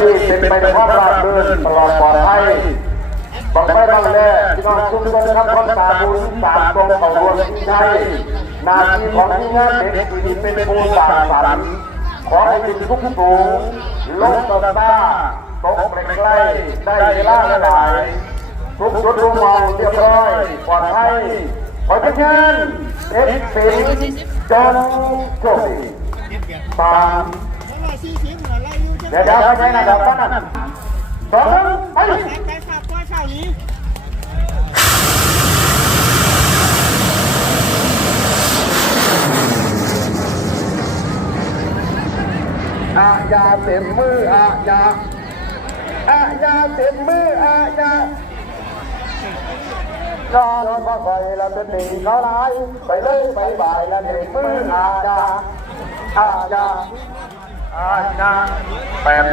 ปีเป็นไปด้วยความราบรื่นตลอดปลอดภัยบอกไม่บ้างแน่พี่น้องทุกคนครับคนสาบุญสามตรงเขารวมที่ใช่นาทีของที่งานเด็กปีเป็นผู้สางสรรค์ขอให้เป็นทุกสูงลงต่อตาตกใกล้ๆได้เวลาหลายทุกจุดรู้มองเรียบร้อยปลอดภัยขอเชิญเอ็กสิงจนโชคดีตาม ร้อยสี่สิบเหมือนไรอยู่จะเดี๋ยวเดี๋ยวไปนะครับท่านนั้นสองไปไปขับตัวเช่านี้อาญาเต็มมืออาญาอาญาเต็มมืออาญาจอนมาไปแล้วจะหนีเขาไล่ไปเลยไปบ่ายแล้วเต็มมืออาญาอาญา อาจาแปด